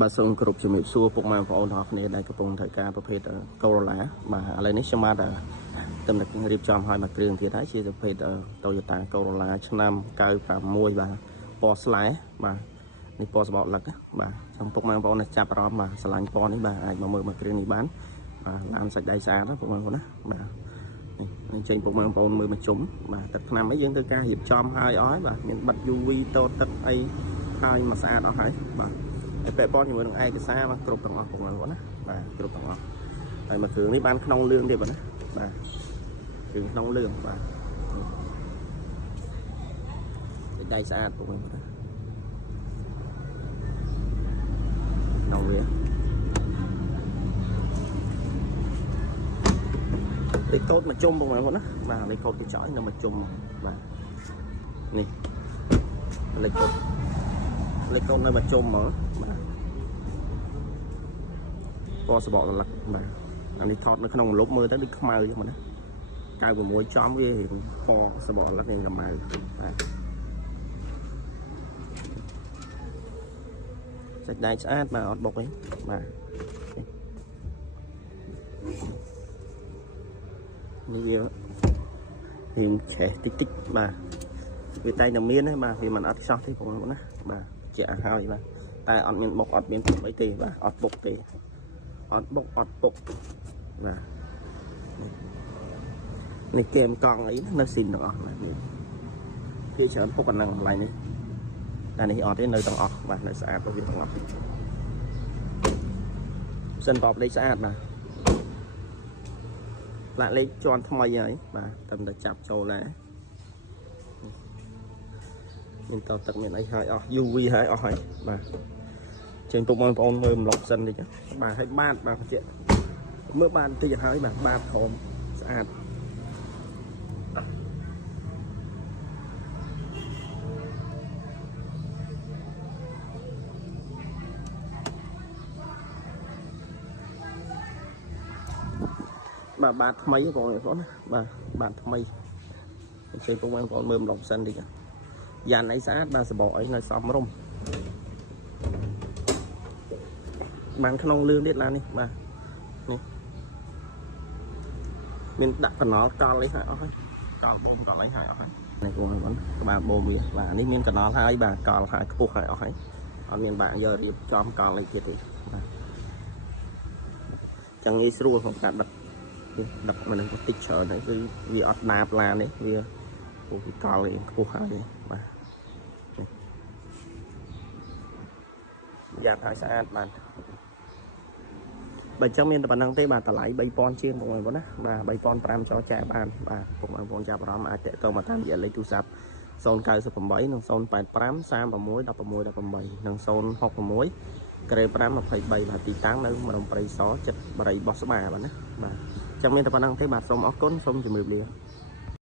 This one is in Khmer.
bà sông cột chùm miệp xua phục mang vào đó này đây cái vùng thời caประเภท Corolla màอะไรនេះខ្ញុំបានតែរៀបចំឲ្យមកគ្រឿងទៀតហើយជាប្រភេទ Toyota Corolla ឆ្នាំ96បាទពណ៌ស្លែបាទនេះពណ៌សបកលឹកបាទចំពុកម៉ែបងប្អូនចាប់អារម្មណ៍បាទឆ្លាញ់ពណ៌នេះបាទអាចមកមើលមកគ្រឿងនេះបានបាទឡានសាច់ដៃស្អាតណាពុកម៉ែបងប្អូនណាបាទនេះចេញពុកម៉ែបងប្អូនមើលមកជុំបាទទឹកថ្នាំអីយើងធ្វើការរៀបចំឲ្យអស់ហើយបាទមានបិទ UV តូតទឹកអីហើយមកស្អាតអស់ហើយបាទតែពាក់ព័ន្ធជាមួយនឹងឯកសារបាទគ្រប់ទាំងអស់ពុកម៉ែបងប្អូនណាបាទគ្រប់ទាំងអស់ហើយមកគ្រឿងនេះបានក្នុងលឿងទៀតបាទណាបាទគ្រឿងក្នុងលឿងបាទដៃស្អាតពុកម៉ែបងប្អូនណាក្នុងវាលេខកូដមកជុំបងប្អូនណាបាទលេខកូដទៅចោលនៅមកជុំបាទនេះលេខកូដនៅមកជុំហ្មងបាទពណ៌សបកលឹកបាទអានេះថតនៅក្នុងលុបមើលទៅដូចខ្មៅចឹងណា96ចំវាពណ៌សបកលឹកនឹងខ្មៅបាទសាច់ដៃស្អាតបាទអត់បុកទេបាទនេះវារៀងឆេះតិចបាទវាតែតែមានទេបាទវាមិនអត់ខ្សោះទេបងប្អូនណាបាទជាឲ្យហើយបាទតែអត់មានបុកអត់មានពុកអីទេបាទអត់បុកទេអត់បុកអត់ពុកបាទនេះគែមកង់អីនៅស៊ីនទាំងអស់បាទនេះគេច្រើនពុកអាហ្នឹងកន្លែងនេះតែនេះអត់ទេនៅទាំងអស់បាទនៅស្អាតរបស់វាទាំងអស់សិនបបលេខស្អាតបាទផ្លាកលេខជាន់ថ្មីហើយបាទតែចាប់ចូលណាមានតទឹកមានអីហើយអស់ UV ហើយអស់ហើយបាទចេញពុកបងប្អូនមើលម្លប់សិនតិចបាទឲ្យបាតបាទបញ្ជាក់មើលបាតតិចហើយបាទបាតហមស្អាតបាទបាតថ្មីបងប្អូនណាបាទបាតថ្មីចេញពុកបងប្អូនមើលម្លប់សិនតិចយ៉ានអីស្អាតបាទសបកអីនៅសមរម្យបានក្នុងលឿងទៀតឡាននេះបាទនេះមានដាក់កណល់កលអីហើយអស់ហើយកលបូមកលអីហើយអស់ហើយនេះបងប្អូនក្បាលបូមវាបាទនេះមានកណល់ហើយបាទកលហើយខ្ពស់ហើយអស់ហើយអត់មានបាក់យករៀបចំកលអីទៀតទេបាទចឹងងាយស្រួលក្នុងការដឹកមកនឹងតិចច្រើនហើយគឺវាអត់ណាបឡាននេះវាពុះពីកលឯងខ្ពស់ហើយបាទយ៉ាងហើយស្អាតបាទបើចឹងមានតែប៉ុណ្្នឹងទេបាទតម្លៃ 3000 ជាងបងប្អូនណាបាទ 3500 ចរចាបានបាទពុកបងប្អូនចាប់អារម្មណ៍អាចតាក់ទងមកតាមរយៈលេខទូរស័ព្ទ 098 និង 085 36 16 18 និង 066 ក្រេ5 23 បាទទីតាំងនៅម្ដុំព្រៃសចិត្តបរិយបោះស្បាបាទណាបាទចឹងមានតែប៉ុណ្្នឹងទេបាទសូមអរគុណសូមជម្រាបលា